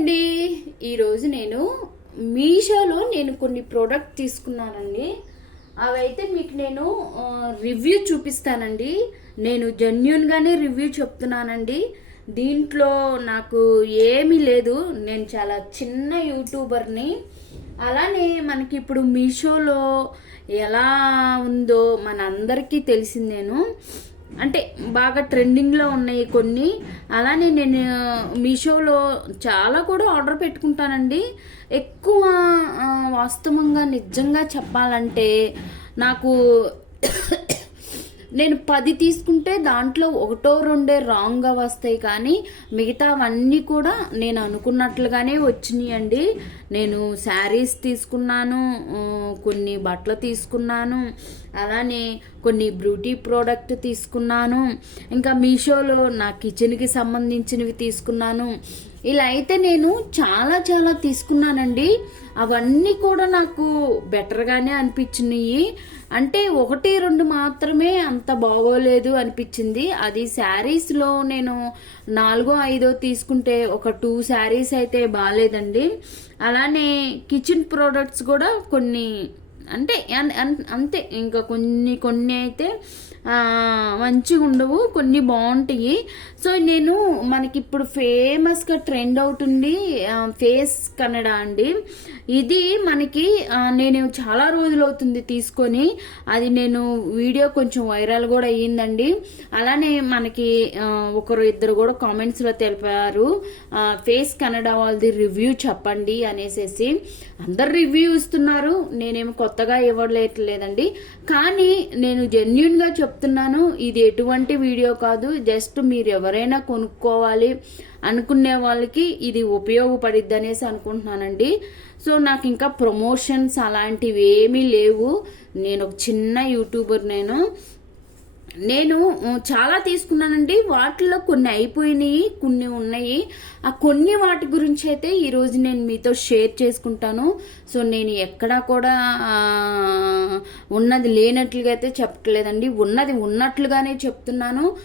అండి. ఈరోజు నేను మీషోలో నేను కొన్ని ప్రోడక్ట్ తీసుకున్నానండి. అవైతే మీకు నేను రివ్యూ చూపిస్తానండి. నేను జెన్యున్గానే రివ్యూ చెప్తున్నానండి. దీంట్లో నాకు ఏమీ లేదు. నేను చాలా చిన్న యూట్యూబర్ని అలానే మనకి ఇప్పుడు మీషోలో ఎలా ఉందో మన అందరికీ తెలిసిందేను. అంటే బాగా ట్రెండింగ్లో ఉన్నాయి కొన్ని. అలానే నేను మీషోలో చాలా కూడా ఆర్డర్ పెట్టుకుంటానండి. ఎక్కువ వాస్తవంగా నిజంగా చెప్పాలంటే నాకు నేను పది తీసుకుంటే దాంట్లో ఒకటో రెండే రాంగ్గా వస్తాయి. కానీ మిగతావన్నీ కూడా నేను అనుకున్నట్లుగానే వచ్చినాయండి. నేను శారీస్ తీసుకున్నాను కొన్ని బట్టలు తీసుకున్నాను అలానే కొన్ని బ్యూటీ ప్రోడక్ట్ తీసుకున్నాను. ఇంకా మీషోలో నా కిచెన్కి సంబంధించినవి తీసుకున్నాను. ఇలా అయితే నేను చాలా చాలా తీసుకున్నానండి. అవన్నీ కూడా నాకు బెటర్గానే అనిపించినాయి. అంటే ఒకటి రెండు మాత్రమే అంత బాగోలేదు అనిపించింది. అది శారీస్లో నేను నాలుగో ఐదో తీసుకుంటే ఒక టూ శారీస్ అయితే బాగాలేదండి అలానే కిచెన్ ప్రోడక్ట్స్ కూడా కొన్ని అంటే అన్- అన్- అంతే. ఇంకా కొన్ని కొన్ని అయితే మంచిగా ఉండవు కొన్ని బాగుంటాయి. సో నేను మనకి ఇప్పుడు ఫేమస్గా ట్రెండ్ అవుతుంది ఫేస్ కన్నడ అండి. ఇది మనకి నేను చాలా రోజులు అవుతుంది తీసుకొని. అది నేను వీడియో కొంచెం వైరల్ కూడా అయ్యిందండి. అలానే మనకి ఒకరు ఇద్దరు కూడా కామెంట్స్లో తెలిపారు. ఫేస్ కన్నడ వాళ్ళది రివ్యూ చెప్పండి అనేసేసి. అందరు రివ్యూ ఇస్తున్నారు. నేనేమి కొత్తగా ఇవ్వలేట్లేదండి కానీ నేను జెన్యున్గా చెప్తున్నాను ఇది ఎటువంటి వీడియో కాదు. జస్ట్ మీరు ఎవరైనా కొనుక్కోవాలి అనుకునే వాళ్ళకి ఇది ఉపయోగపడిద్ది అనేసి అనుకుంటున్నానండి. సో నాకు ఇంకా ప్రమోషన్స్ అలాంటివి ఏమీ లేవు. నేను ఒక చిన్న యూట్యూబర్ నేను. నేను చాలా తీసుకున్నానండి. వాటిలో కొన్ని అయిపోయినాయి కొన్ని ఉన్నాయి. ఆ కొన్ని వాటి గురించి అయితే ఈరోజు నేను మీతో షేర్ చేసుకుంటాను. సో నేను ఎక్కడా కూడా ఉన్నది లేనట్లుగా అయితే చెప్పట్లేదండి. ఉన్నది ఉన్నట్లుగానే చెప్తున్నాను.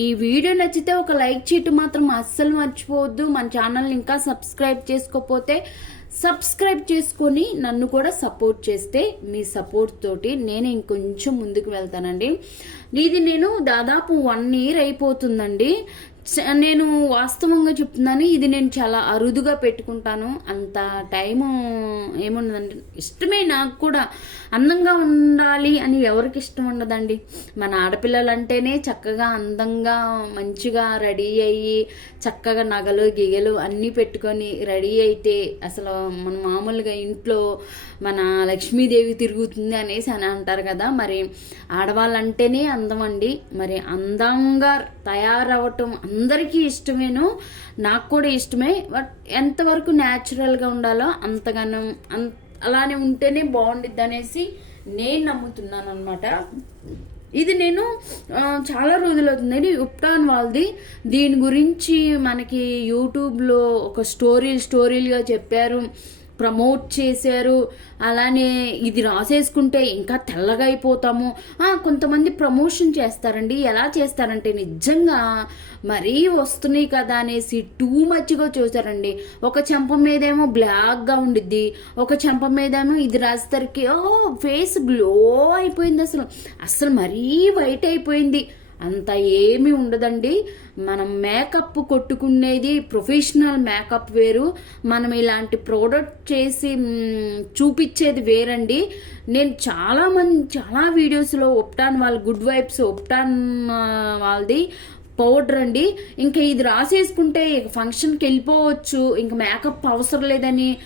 ఈ వీడియో నచ్చితే ఒక లైక్ చేయటం మాత్రం అస్సలు మర్చిపోవద్దు. మన ఛానల్ని ఇంకా సబ్స్క్రైబ్ చేసుకోకపోతే సబ్స్క్రైబ్ చేసుకొని నన్ను కూడా సపోర్ట్ చేస్తే మీ సపోర్ట్ తోటి నేను ఇంకొంచెం ముందుకు వెళ్తానండి. ఇది నేను దాదాపు వన్ ఇయర్ అయిపోతుందండి. నేను వాస్తవంగా చెప్తున్నాను ఇది నేను చాలా అరుదుగా పెట్టుకుంటాను. అంత టైము ఏముండదండి. ఇష్టమే నాకు కూడా. అందంగా ఉండాలి అని ఎవరికి ఇష్టం ఉండదండి. మన ఆడపిల్లలు అంటేనే చక్కగా అందంగా మంచిగా రెడీ అయ్యి చక్కగా నగలు గిగలు అన్నీ పెట్టుకొని రెడీ అయితే అసలు మన మామూలుగా ఇంట్లో మన లక్ష్మీదేవి తిరుగుతుంది అనేసి అని అంటారు కదా. మరి ఆడవాళ్ళంటేనే అందం అండి. మరి అందంగా తయారవటం అందరికీ ఇష్టమేను నాకు కూడా ఇష్టమే. బట్ ఎంతవరకు న్యాచురల్గా ఉండాలో అంతగానం అంత అలానే ఉంటేనే బాగుండిద్ది అనేసి నేను నమ్ముతున్నాను అనమాట ఇది నేను చాలా రోజులు అవుతుంది. ఉప్టాన్ వాళ్ళది. దీని గురించి మనకి యూట్యూబ్లో ఒక స్టోరీ స్టోరీలుగా చెప్పారు. ప్రమోట్ చేశారు. అలానే ఇది రాసేసుకుంటే ఇంకా తెల్లగా అయిపోతాము. కొంతమంది ప్రమోషన్ చేస్తారండి. ఎలా చేస్తారంటే నిజంగా మరీ వస్తున్నాయి కదా అనేసి టూ మచ్గా చూసారండి ఒక చెంప మీదేమో బ్లాక్గా ఉండిద్ది. ఒక చెంప మీదేమో ఇది రాసేసరికి ఓ ఫేస్ గ్లో అయిపోయింది అసలు. అసలు మరీ వైట్ అయిపోయింది. అంత ఏమీ ఉండదండి. మనం మేకప్ కొట్టుకునేది ప్రొఫెషనల్ మేకప్ వేరు. మనం ఇలాంటి ప్రోడక్ట్ చేసి చూపించేది వేరండి. నేను చాలా మంది చాలా వీడియోస్లో ఒప్టాన్ వాళ్ళ గుడ్ వైబ్స్ ఒప్టాన్ వాళ్ళది పౌడర్ అండి. ఇంకా ఇది రాసేసుకుంటే ఫంక్షన్కి వెళ్ళిపోవచ్చు. ఇంకా మేకప్ అవసరం లేదని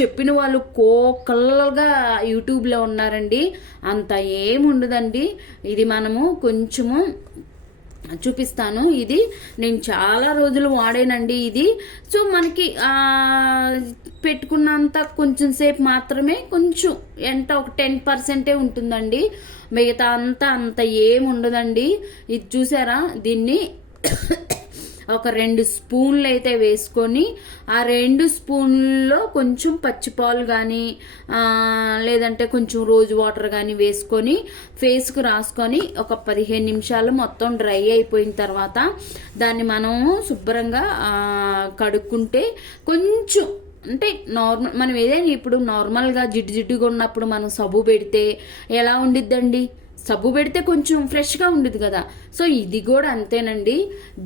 చెప్పిన వాళ్ళు కోకల్గా యూట్యూబ్లో ఉన్నారండి. అంత ఏముండదండి. ఇది మనము కొంచెము చూపిస్తాను. ఇది నేను చాలా రోజులు వాడానండి ఇది. సో మనకి పెట్టుకున్నంత కొంచెం సేపు మాత్రమే కొంచెం ఎంత ఒక టెన్ పర్సెంటే ఉంటుందండి. మిగతా అంతా అంత ఏముండదండి ఉండదండి. ఇది చూసారా? దీన్ని ఒక రెండు స్పూన్లు అయితే వేసుకొని ఆ రెండు స్పూన్లలో కొంచెం పచ్చిపాలు కానీ లేదంటే కొంచెం రోజు వాటర్ కానీ వేసుకొని ఫేస్కు రాసుకొని ఒక పదిహేను నిమిషాలు మొత్తం డ్రై అయిపోయిన తర్వాత దాన్ని మనము శుభ్రంగా కడుక్కుంటే కొంచెం అంటే నార్మల్ మనం ఏదైనా ఇప్పుడు నార్మల్గా జిడ్డు జిడ్డుగా ఉన్నప్పుడు మనం సబ్బు పెడితే ఎలా ఉండిద్దండి? సబ్బు పెడితే కొంచెం ఫ్రెష్గా ఉండదు కదా. సో ఇది కూడా అంతేనండి.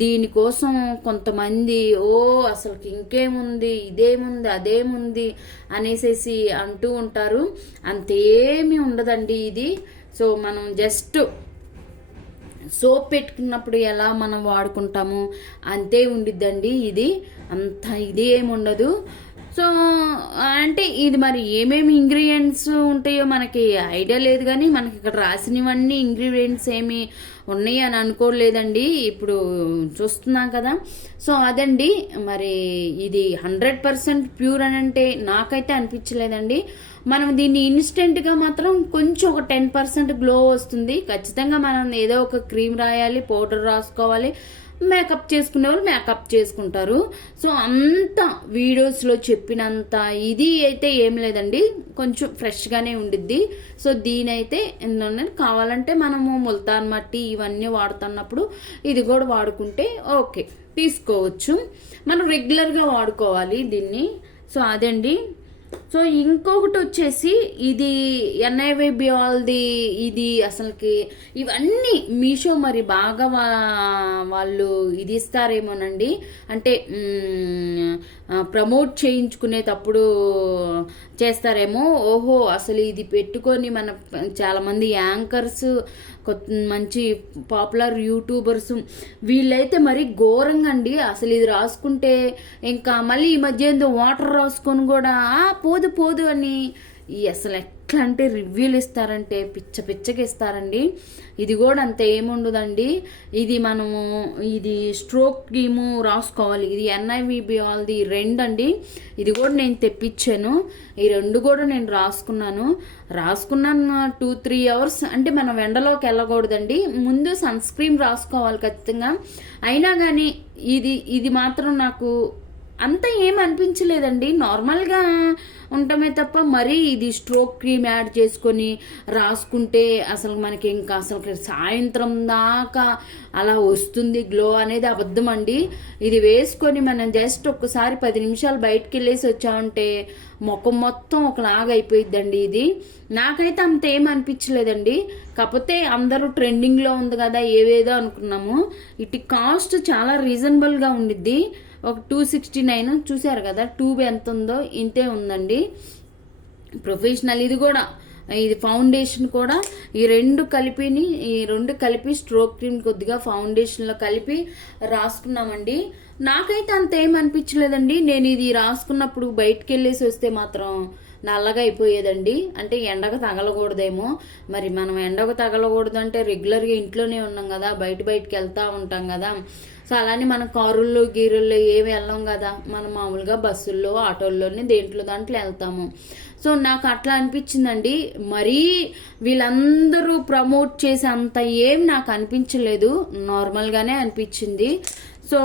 దీనికోసం కొంతమంది ఓ అసలుకి ఇంకేముంది ఇదేముంది అదేముంది అనేసేసి అంటూ ఉంటారు. అంతేమీ ఉండదండి ఇది. సో మనం జస్ట్ సోప్ పెట్టుకున్నప్పుడు ఎలా మనం వాడుకుంటాము అంతే ఉండిద్దండి ఇది. అంత ఇది ఏమి ఉండదు సో అంటే ఇది మరి ఏమేమి ఇంగ్రీడియంట్స్ ఉంటాయో మనకి ఐడియా లేదు కానీ మనకి ఇక్కడ రాసినవన్నీ ఇంగ్రీడియంట్స్ ఏమి ఉన్నాయి అని అనుకోలేదండి. ఇప్పుడు చూస్తున్నాం కదా. సో అదండి. మరి ఇది హండ్రెడ్ పర్సెంట్ ప్యూర్ అని అంటే నాకైతే అనిపించలేదండి. మనం దీన్ని ఇన్స్టెంట్గా మాత్రం కొంచెం ఒక టెన్ పర్సెంట్ గ్లో వస్తుంది. ఖచ్చితంగా మనం ఏదో ఒక క్రీమ్ రాయాలి పౌడర్ రాసుకోవాలి. మేకప్ చేసుకునే వాళ్ళు మేకప్ చేసుకుంటారు. సో అంత వీడియోస్లో చెప్పినంత ఇది అయితే ఏం లేదండి. కొంచెం ఫ్రెష్గానే ఉండిద్ది. సో దీనైతే ఎందుకంటే కావాలంటే మనము ముల్తాన్ మట్టి ఇవన్నీ వాడుతున్నప్పుడు ఇది కూడా వాడుకుంటే ఓకే. తీసుకోవచ్చు. మనం రెగ్యులర్గా వాడుకోవాలి దీన్ని. సో అదండి. సో ఇంకొకటి వచ్చేసి ఇది ఎన్ఐవై బియాల్ది ఇది అసలుకి ఇవన్నీ మీషో మరి బాగా వా- వాళ్ళు ఇది ఇస్తారేమోనండి. అంటే ప్రమోట్ చేయించుకునేటప్పుడు చేస్తారేమో. ఓహో అసలు ఇది పెట్టుకొని మన చాలామంది యాంకర్స్ మంచి పాపులర్ యూట్యూబర్స్. వీళ్ళైతే మరి ఘోరంగా అండి అసలు ఇది రాసుకుంటే ఇంకా మళ్ళీ ఈ మధ్య ఏందో వాటర్ రాసుకొని కూడా పోదు పోదు అని. అసలు ఎట్లా అంటే రివ్యూలు ఇస్తారంటే పిచ్చ పిచ్చకి ఇస్తారండి ఇది కూడా అంత ఏముండదండి. ఇది మనము ఇది స్ట్రోక్ గీము రాసుకోవాలి. ఇది ఎన్ఐవిబి వాళ్ళది రెండు అండి ఇది కూడా నేను తెప్పించాను. ఈ రెండు కూడా నేను రాసుకున్నాను. రాసుకున్నాను టూ త్రీ అవర్స్. అంటే మనం ఎండలోకి వెళ్ళకూడదండి. ముందు సన్ స్క్రీన్ రాసుకోవాలి ఖచ్చితంగా. అయినా కానీ ఇది ఇది మాత్రం నాకు అంత ఏం అనిపించలేదండి. నార్మల్గా ఉండటమే తప్ప మరీ ఇది స్ట్రోక్ క్రీమ్ యాడ్ చేసుకొని రాసుకుంటే అసలు మనకి ఇంకా అసలు సాయంత్రం దాకా అలా వస్తుంది గ్లో అనేది అబద్ధం అండి ఇది వేసుకొని మనం జస్ట్ ఒక్కసారి పది నిమిషాలు బయటకు వెళ్ళేసి వచ్చామంటే ముఖం మొత్తం ఒకలాగా అయిపోయిద్దండి ఇది. నాకైతే అంత ఏం అనిపించలేదండి. కాకపోతే అందరూ ట్రెండింగ్లో ఉంది కదా ఏవేదో అనుకున్నాము. ఇటు కాస్ట్ చాలా రీజనబుల్గా ఉండిద్ది. ఒక టూ సిక్స్టీ నైన్ చూసారు కదా ట్యూబ్ ఎంత ఉందో ఇంతే ఉందండి. ప్రొఫెషనల్ ఇది కూడా ఇది ఫౌండేషన్ కూడా ఈ రెండు కలిపిని ఈ రెండు కలిపి స్ట్రోక్ క్రీమ్ కొద్దిగా ఫౌండేషన్లో కలిపి రాసుకున్నామండి. నాకైతే అంత ఏం అనిపించలేదండి. నేను ఇది రాసుకున్నప్పుడు బయటికి వెళ్ళేసి వస్తే మాత్రం నల్లగా అయిపోయేదండి. అంటే ఎండకు తగలకూడదేమో. మరి మనం ఎండకు తగలకూడదు అంటే రెగ్యులర్గా ఇంట్లోనే ఉన్నాం కదా బయట బయటికి వెళ్తూ ఉంటాం కదా. సో అలానే మన కారుల్లో గీరుల్లో ఏమి వెళ్ళాం కదా మనం మామూలుగా బస్సుల్లో ఆటోల్లోనే దేంట్లో దాంట్లో వెళ్తాము. సో నాకు అట్లా అనిపించిందండి. మరీ వీళ్ళందరూ ప్రమోట్ చేసే అంత ఏం నాకు అనిపించలేదు. నార్మల్గానే అనిపించింది. సో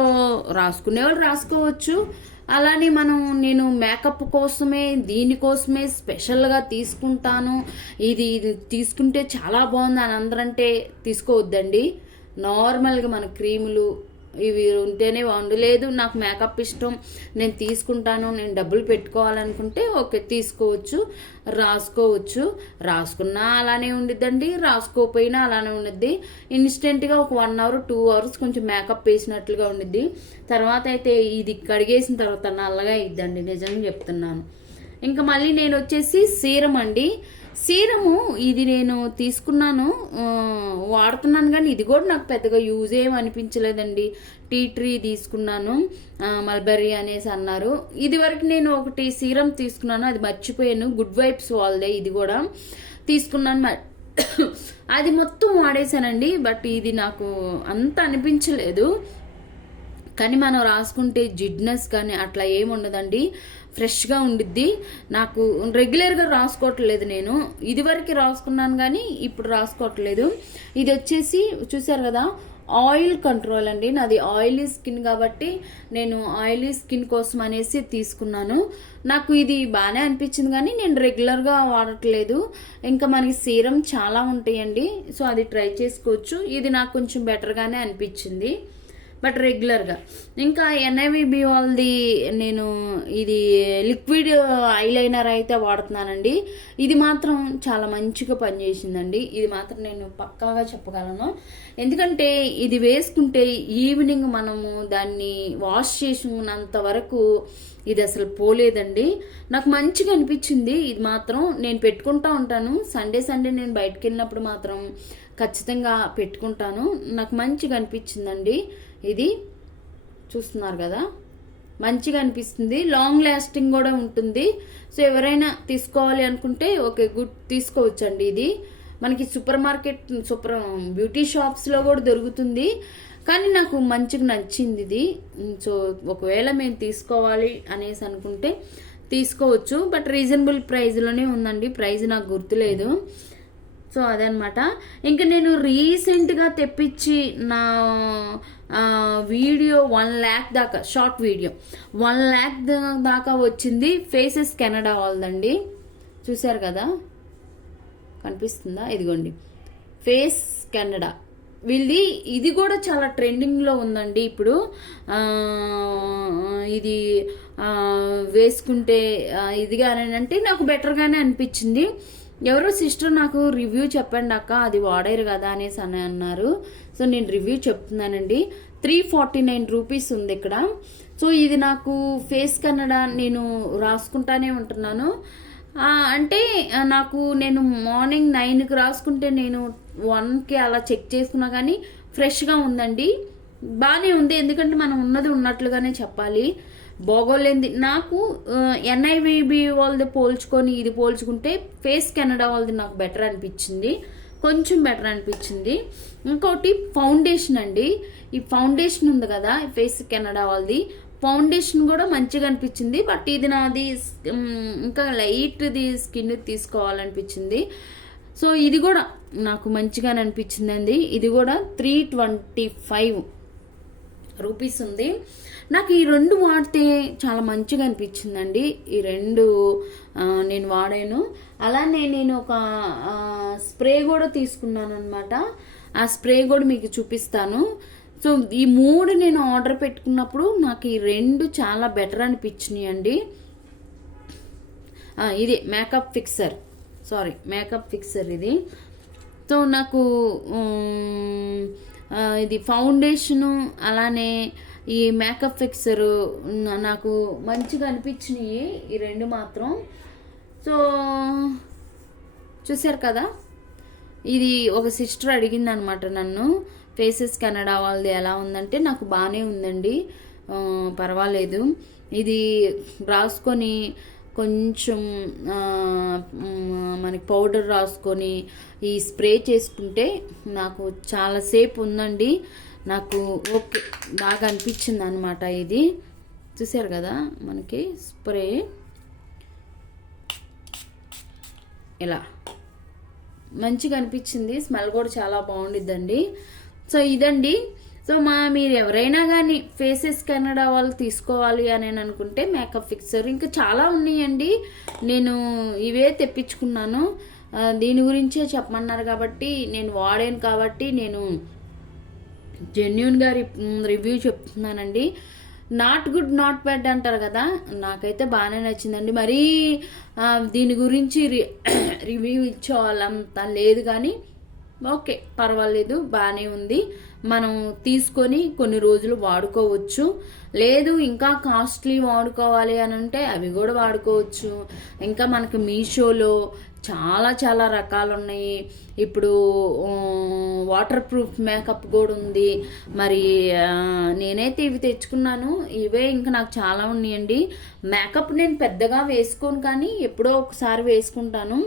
రాసుకునేవాళ్ళు రాసుకోవచ్చు. అలానే మనం నేను మేకప్ కోసమే దీనికోసమే స్పెషల్గా తీసుకుంటాను. ఇది ఇది తీసుకుంటే చాలా బాగుంది అని అందరంటే తీసుకోవద్దండి. నార్మల్గా మన క్రీములు ఇవి ఉంటేనే బాగుండు లేదు నాకు మేకప్ ఇష్టం నేను తీసుకుంటాను నేను డబ్బులు పెట్టుకోవాలనుకుంటే ఓకే తీసుకోవచ్చు రాసుకోవచ్చు. రాసుకున్నా అలానే ఉండిద్దండి రాసుకోకపోయినా అలానే ఉండిద్ది. ఇన్స్టెంట్గా ఒక వన్ అవర్ టూ అవర్స్ కొంచెం మేకప్ వేసినట్లుగా ఉండిద్ది. తర్వాత అయితే ఇది కడిగేసిన తర్వాత నల్లగా ఇద్దండి నిజంగా చెప్తున్నాను. ఇంకా మళ్ళీ నేను వచ్చేసి సీరం అండి. సీరము ఇది నేను తీసుకున్నాను వాడుతున్నాను కానీ ఇది కూడా నాకు పెద్దగా యూజ్ ఏం అనిపించలేదండి. టీ ట్రీ తీసుకున్నాను మల్బెర్రీ అనేసి అన్నారు. ఇది వరకు నేను ఒకటి సీరం తీసుకున్నాను అది మర్చిపోయాను. గుడ్ వైబ్స్ వాళ్ళదే ఇది కూడా తీసుకున్నాను. అది మొత్తం వాడేశానండి బట్ ఇది నాకు అంత అనిపించలేదు. కానీ మనం రాసుకుంటే జిడ్నెస్ కానీ అట్లా ఏమి ఉండదండి. ఫ్రెష్గా ఉండిద్ది. నాకు రెగ్యులర్గా రాసుకోవట్లేదు నేను. ఇదివరకు రాసుకున్నాను కానీ ఇప్పుడు రాసుకోవట్లేదు. ఇది వచ్చేసి చూసారు కదా ఆయిల్ కంట్రోల్ అండి. నాది ఆయిలీ స్కిన్ కాబట్టి నేను ఆయిలీ స్కిన్ కోసం అనేసి తీసుకున్నాను. నాకు ఇది బాగానే అనిపించింది కానీ నేను రెగ్యులర్గా వాడట్లేదు. ఇంకా మనకి సీరం చాలా ఉంటాయండి. సో అది ట్రై చేసుకోవచ్చు. ఇది నాకు కొంచెం బెటర్గానే అనిపించింది. బట్ రెగ్యులర్గా. ఇంకా ఎన్ఐవిబి వాళ్ళది నేను ఇది లిక్విడ్ ఐలైనర్ అయితే వాడుతున్నానండి. ఇది మాత్రం చాలా మంచిగా పనిచేసిందండి. ఇది మాత్రం నేను పక్కాగా చెప్పగలను. ఎందుకంటే ఇది వేసుకుంటే ఈవినింగ్ మనము దాన్ని వాష్ చేసినంత వరకు ఇది అసలు పోలేదండి. నాకు మంచిగా అనిపించింది. ఇది మాత్రం నేను పెట్టుకుంటా ఉంటాను. సండే సండే నేను బయటకు వెళ్ళినప్పుడు మాత్రం ఖచ్చితంగా పెట్టుకుంటాను. నాకు మంచిగా అనిపించిందండి. ఇది చూస్తున్నారు కదా. మంచిగా అనిపిస్తుంది. లాంగ్ లాస్టింగ్ కూడా ఉంటుంది. సో ఎవరైనా తీసుకోవాలి అనుకుంటే ఓకే గుడ్ తీసుకోవచ్చండి ఇది. మనకి సూపర్ మార్కెట్ సూపర్ బ్యూటీ షాప్స్లో కూడా దొరుకుతుంది. కానీ నాకు మంచిగా నచ్చింది ఇది. సో ఒకవేళ మేము తీసుకోవాలి అనేసి అనుకుంటే తీసుకోవచ్చు. బట్ రీజనబుల్ ప్రైస్లోనే ఉందండి. ప్రైస్ నాకు గుర్తులేదు. సో అదనమాట. ఇంకా నేను రీసెంట్గా తెప్పించి నా వీడియో వన్ ల్యాక్ దాకా షార్ట్ వీడియో. వన్ ల్యాక్ దాకా వచ్చింది ఫేసెస్ కెనడా వాళ్ళదండి. చూశారు కదా? కనిపిస్తుందా? ఇదిగోండి. Face Canada. వీళ్ళది ఇది కూడా చాలా ట్రెండింగ్లో ఉందండి ఇప్పుడు. ఇది వేసుకుంటే ఆ, ఇదిగానే అంటే నాకు బెటర్గానే అనిపించింది. ఎవరో సిస్టర్ నాకు రివ్యూ చెప్పండి అక్క అది వాడారు కదా అనేసి అని అన్నారు. సో నేను రివ్యూ చెప్తున్నానండి. త్రీ ఫార్టీ నైన్ రూపీస్ ఉంది ఇక్కడ. సో ఇది నాకు ఫేస్ కన్నడ నేను రాసుకుంటానే ఉంటున్నాను. అంటే నాకు నేను మార్నింగ్ నైన్కి రాసుకుంటే నేను వన్కి అలా చెక్ చేసుకున్నా కానీ ఫ్రెష్గా ఉందండి. బాగానే ఉంది ఎందుకంటే మనం ఉన్నది ఉన్నట్లుగానే చెప్పాలి. బాగోలేంది నాకు ఎన్ఐవిబి వాళ్ళది పోల్చుకొని ఇది పోల్చుకుంటే ఫేస్ కెనడా వాళ్ళది నాకు బెటర్ అనిపించింది. కొంచెం బెటర్ అనిపించింది. ఇంకోటి ఫౌండేషన్ అండి. ఈ ఫౌండేషన్ ఉంది కదా ఫేస్ కెనడా వాళ్ళది. ఫౌండేషన్ కూడా మంచిగా అనిపించింది. బట్ ఇది నాది ఇంకా లైట్ది స్కిన్ తీసుకోవాలనిపించింది. సో ఇది కూడా నాకు మంచిగానే అనిపించిందండి. ఇది కూడా త్రీ ట్వంటీ ఫైవ్ రూపీస్ ఉంది. నాకు ఈ రెండు వాడితే చాలా మంచిగా అనిపించిందండి. ఈ రెండు నేను వాడాను. అలానే నేను ఒక స్ప్రే కూడా తీసుకున్నాను అనమాట ఆ స్ప్రే కూడా మీకు చూపిస్తాను. సో ఈ మూడు నేను ఆర్డర్ పెట్టుకున్నప్పుడు నాకు ఈ రెండు చాలా బెటర్ అనిపించినాయి అండి ఇది makeup fixer. Sorry makeup fixer ఇది. సో నాకు ఇది ఫౌండేషను అలానే ఈ మేకప్ ఫిక్సరు నాకు మంచిగా అనిపించినాయి ఈ రెండు మాత్రం. సో చూశారు కదా? ఇది ఒక సిస్టర్ అడిగింది అనమాట నన్ను ఫేసెస్ కెనడా వాళ్ళది ఎలా ఉందంటే నాకు బాగానే ఉందండి. పర్వాలేదు. ఇది రాసుకొని కొంచెం మనకి పౌడర్ రాసుకొని ఈ స్ప్రే చేసుకుంటే నాకు చాలాసేపు ఉందండి. నాకు ఓకే బాగా అనిపించింది అనమాట ఇది. చూసారు కదా మనకి స్ప్రే. ఇలా. మంచిగా అనిపించింది. స్మెల్ కూడా చాలా బాగుండిద్దండి. సో ఇదండి. సో మా మీరు ఎవరైనా కానీ ఫేసెస్ కెనడా వాళ్ళు తీసుకోవాలి అని అనుకుంటే మేకప్ ఫిక్సర్ ఇంకా చాలా ఉన్నాయండి. నేను ఇవే తెప్పించుకున్నాను. దీని గురించే చెప్పమన్నారు కాబట్టి నేను వాడాను కాబట్టి నేను జెన్యున్గా రివ్యూ చెప్తున్నానండి. నాట్ గుడ్ నాట్ బ్యాడ్ అంటారు కదా నాకైతే బాగానే నచ్చిందండి. మరీ దీని గురించి రి- రివ్యూ ఇచ్చేవాళ్ళంత లేదు కానీ ఓకే పర్వాలేదు బాగానే ఉంది. మనం తీసుకొని కొన్ని రోజులు వాడుకోవచ్చు. లేదు ఇంకా కాస్ట్లీ వాడుకోవాలి అని అంటే అవి కూడా వాడుకోవచ్చు. ఇంకా మనకి మీషోలో చాలా చాలా రకాలు ఉన్నాయి ఇప్పుడు వాటర్ ప్రూఫ్ మేకప్ కూడా ఉంది. మరి నేనైతే ఇవి తెచ్చుకున్నాను. ఇవే ఇంకా నాకు చాలా ఉన్నాయండి. మేకప్ నేను పెద్దగా వేసుకోను కానీ ఎప్పుడో ఒకసారి వేసుకుంటాను.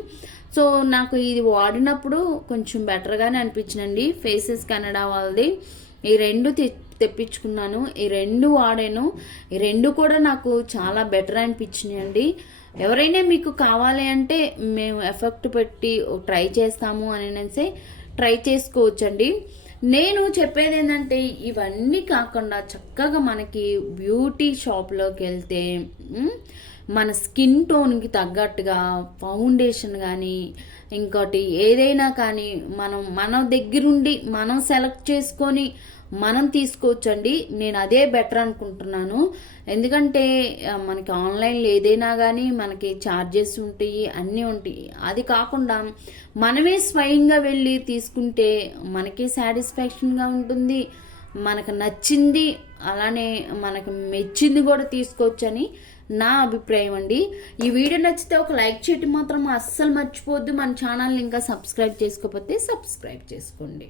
సో నాకు ఇది వాడినప్పుడు కొంచెం బెటర్గానే అనిపించిందండి. ఫేసెస్ కెనడా వాళ్ళది. ఈ రెండు తె తెప్పించుకున్నాను. ఈ రెండు వాడాను. ఈ రెండు కూడా నాకు చాలా బెటర్ అనిపించినాయండి. అండి ఎవరైనా మీకు కావాలి అంటే మేము ఎఫెక్ట్ పెట్టి ట్రై చేస్తాము అని అనేసి ట్రై చేసుకోవచ్చండి. నేను చెప్పేది ఏంటంటే ఇవన్నీ కాకుండా చక్కగా మనకి బ్యూటీ షాప్లోకి వెళ్తే మన స్కిన్ టోన్కి తగ్గట్టుగా ఫౌండేషన్ కానీ ఇంకోటి ఏదైనా కానీ మనం మన దగ్గరుండి మనం సెలెక్ట్ చేసుకొని మనం తీసుకోవచ్చండి. నేను అదే బెటర్ అనుకుంటున్నాను. ఎందుకంటే మనకి ఆన్లైన్లో ఏదైనా కానీ మనకి ఛార్జెస్ ఉంటాయి అన్నీ ఉంటాయి. అది కాకుండా మనమే స్వయంగా వెళ్ళి తీసుకుంటే మనకి సాటిస్ఫాక్షన్గా ఉంటుంది. మనకు నచ్చింది అలానే మనకు మెచ్చింది కూడా తీసుకోవచ్చని నా అభిప్రాయం అండి. ఈ వీడియో నచ్చితే ఒక లైక్ చేయటం మాత్రం అస్సలు మర్చిపోవద్దు. మన ఛానల్ని ఇంకా సబ్స్క్రైబ్ చేసుకోకపోతే సబ్స్క్రైబ్ చేసుకోండి.